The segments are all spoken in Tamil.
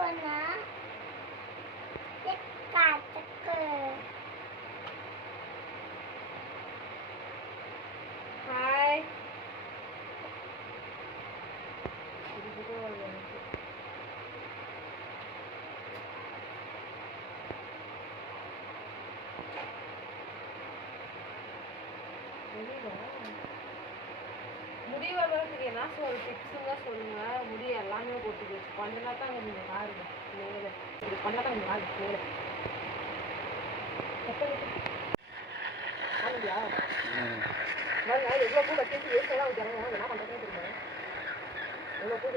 ஹாய் முடி வளர்றதுக்கு என்ன டிப்ஸுங்க சொல்லுங்க. முடி எல்லாமே போட்டு போச்சு. கொஞ்ச நேரம் தான் நீங்கள் பாருங்க மேலே இப்படி பண்ணால் தான் நீங்கள் பாருங்க மேலே ஆளுங்களா வாங்க. எவ்வளோ பூ வச்சு வேஸ்ட்டாக தான் ஜனங்க என்ன பண்ணுறதுன்னு தெரியுமா? எவ்வளோ பூ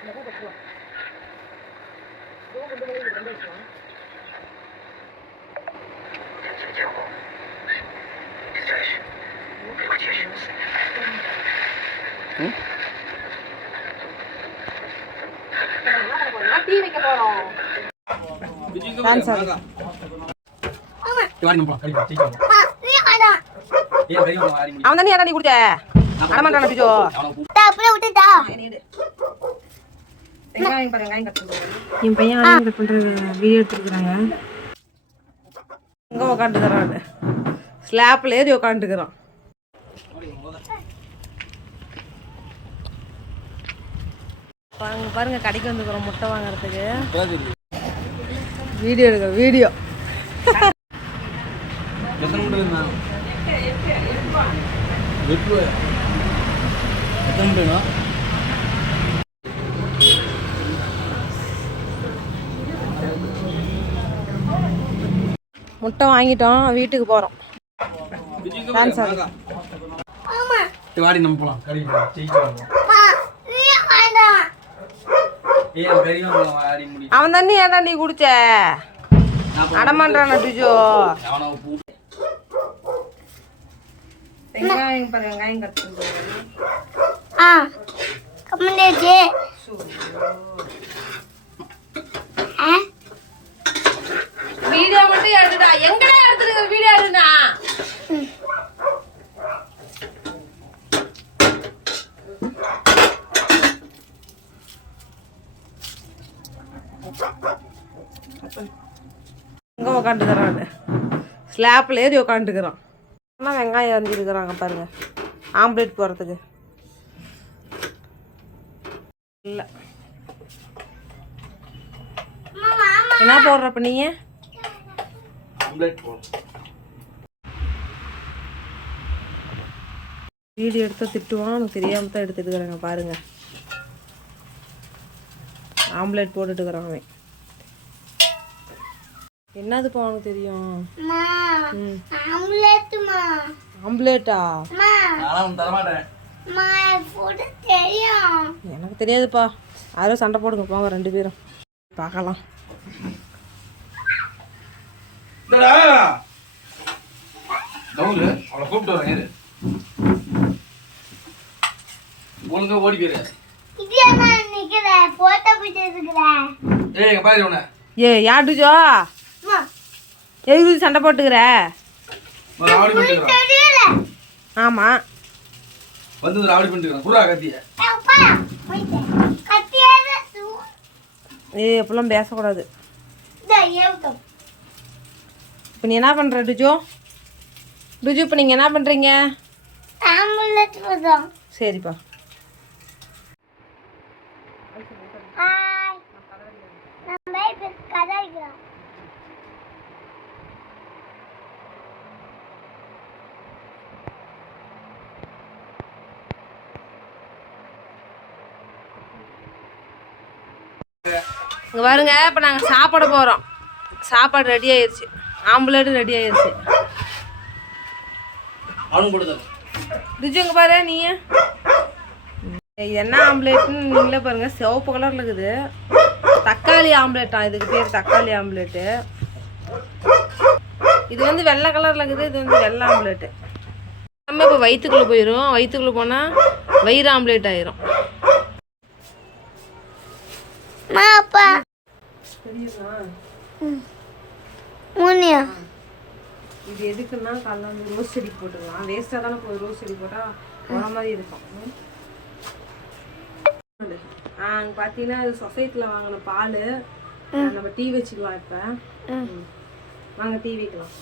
இந்த பூ வச்சுக்கலாம். பூ கொண்டு போய் இது ரெண்டு வச்சுக்கலாம். டீ வைக்க போறோம். அவன் தண்ணி ஏன்டா நீ குடிச்ச? அடமாட்டான பிஜோ. என் பையன் ஆனியன் கட் பண்றது வீடியோ எடுத்துருக்காங்க. எங்க உட்காந்துக்கிறான்? ஸ்லாப்ல ஏறி உட்காந்துக்கிறான். பாருங்க கடைக்கு வந்துக்கிறோம் முட்டை வாங்குறதுக்கு. வீடியோ எடுக்க வீடியோ முட்டை வாங்கிட்டோம், வீட்டுக்கு போறோம். அவன் தண்ணி ஏன்டா நீ குடிச்ச? அடமாட்டான டிஜோ. வெங்காயம் பாரு, வெங்காயம் கட் வீடியோ மட்டும் எடுத்துடா. எங்கடா எடுத்துருக்க வீடியோ எடுனா? எங்க உக்காந்துக்கிறான்? ஸ்லாப்ல ஏறி உக்காந்துக்கிறான். ஆனால் வெங்காயம் அரிஞ்சிருக்கிறாங்க பாருங்க, ஆம்லேட் போடுறதுக்கு. இல்லை என்ன போடுறப்ப நீங்க? வீடியோ எடுத்தா திட்டுவான், எனக்கு தெரியாம தான் எடுத்துட்டுக்கிறாங்க பாருங்க. ஆம்லேட் போட்டுட்டுக்கிறான் அவன். என்னதுப்பா உனக்கு தெரியும்? ஆம்லேட்டா? எனக்கு தெரியாதுப்பா. யாரும் சண்டை போடுங்க போங்க ரெண்டு பேரும். பார்க்கலாம். ஓடி போயிரு. ஏ யாட்டுச்சோ எதுக்கு சண்டை போட்டுக்கிற? ஆமா வந்து ராவடி பண்ணிட்டு புறா கத்திய. ஏய் எப்பெல்லாம் பேசக்கூடாது. இப்போ நீ என்ன பண்ற டுஜோ? டுஜு இப்போ நீங்க என்ன பண்றீங்க? சரிப்பா. இங்கே பாருங்க, இப்போ நாங்கள் சாப்பிட போகிறோம். சாப்பாடு ரெடி ஆயிடுச்சு, ஆம்புலேட்டு ரெடி ஆயிடுச்சு. ருஜி இங்கே பாரு நீ. இது என்ன ஆம்லேட்னு நீங்களே பாருங்க, சிவப்பு கலரில் இருக்குது. தக்காளி ஆம்லேட்டா, இதுக்கு பேர் தக்காளி ஆம்லேட்டு. இது வந்து வெள்ளை கலரில் இருக்குது, இது வந்து வெள்ளை ஆம்லேட்டு. நம்ம இப்போ வயிற்றுக்குள்ளே போயிடும். வயிற்றுக்குள்ளே போனால் வயிறு ஆம்லேட் ஆயிரும். இது எதுக்குன்னா காலைல வந்து ரோஸ் செடி போட்டுக்கலாம். வேஸ்ட்டாக தானே போகுது, ரோஸ் செடி போட்டால் உர மாதிரி இருக்கும். அங்கே பார்த்தீங்கன்னா அது சொசைட்டியில் வாங்கின பால். நம்ம டீ வச்சுக்கலாம் இப்போ. வாங்க டீ வைக்கலாம்.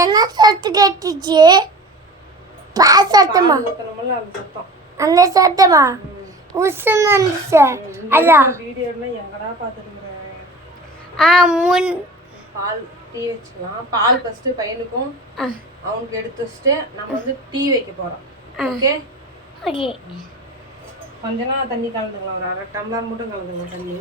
என்ன சத்தம் கேட்டுச்சு? பால் சத்தமா? ஊற்றணுமில்ல அந்த சத்தம். அந்த சத்தமா உசுன்னு வந்துச்சு. அதான் வீடியோலாம் எங்கடா பார்த்துருக்குறேன். முன் பால் டீ வச்சுக்கலாம். பால் ஃபஸ்ட்டு பையனுக்கும் அவனுக்கு எடுத்து வச்சுட்டு நம்ம வந்து டீ வைக்க போகிறோம். Okay okay. கொஞ்ச நேரம் தண்ணி கலந்துக்கலாம். ஒரு 1/2 டம்ளர் மட்டும் கலந்துக்கலாம் தண்ணி.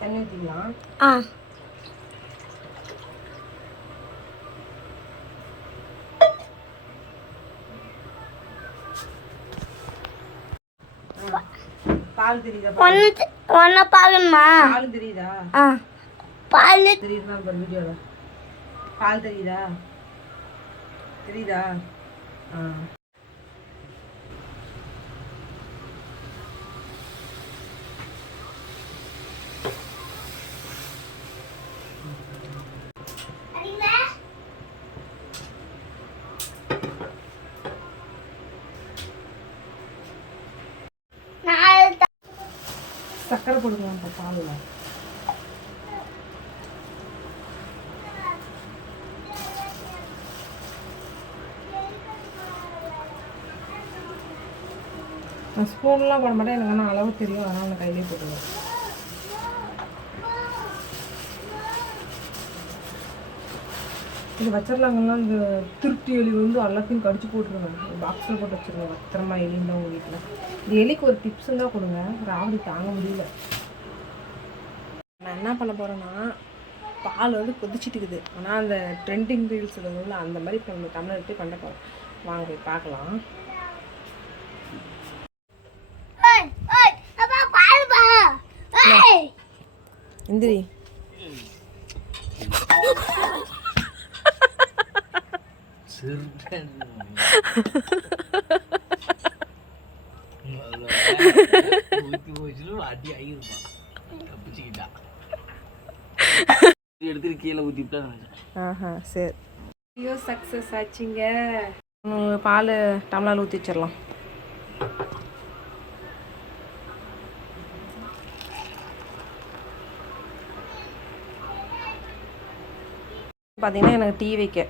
தண்ணி ஊற்றிக்கலாம். பால் தெரியுதா? ஒன்ன பாக்கணுமா? பால் தெரியுதா? பால் தெரியுதா? வீடியோல பால் தெரியுதா? தெரியுதா? சக்கரை போடுவோம் அந்த பாலில். நான் ஸ்பூன்லாம் போட மாட்டேன். எனக்கு ஆனால் அளவு தெரியும். அதனால் நான் கையிலே போட்டுருவேன். இது வச்சிடலாங்கன்னா இந்த திருப்தி எலி வந்து எல்லாத்தையும் கடிச்சு போட்டுருவேன். பாக்ஸில் போட்டு வச்சுருவேன் பத்திரமா. எலின்னு தான் உங்கள் வீட்டில். இந்த எலிக்கு ஒரு டிப்ஸும் தான் கொடுங்க. ராவடி தாங்க முடியல. நான் என்ன பண்ண போகிறேன்னா, பால் வந்து கொதிச்சிட்டு இருக்குது. ஆனால் அந்த ட்ரெண்டிங் ரீல்ஸ் உள்ள அந்த மாதிரி இப்போ நம்ம டம்ளர் எடுத்து பண்ண போகிறோம். வாங்க போய் பார்க்கலாம். எந்திரி. எடுத்துட்டு கீழே ஊற்றிவிட்டா. சரி. ஐயோ சக்ஸஸ் ஆச்சுங்க. பால் டம்ளர் ஊற்றி வச்சிடலாம். பார்த்தீங்கன்னா எனக்கு டீ வைக்க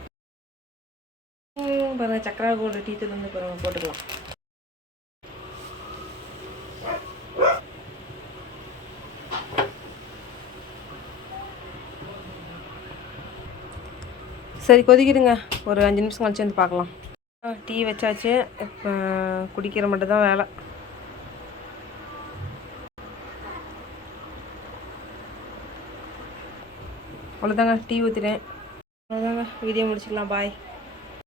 பாருங்க. சக்கரை கோல்டு டீ தூள் வந்து போட்டுக்கலாம். சரி கொதிக்கிடுங்க. ஒரு 5 நிமிஷம் கழிச்சு வந்து பார்க்கலாம். டீ வச்சாச்சு. இப்போ குடிக்கிற மட்டும் தான் வேலை. அவ்வளோதாங்க. டீ ஊற்றிட்டேன். அவ்வளோதாங்க. வீடியோ முடிச்சிடலாம். பாய்.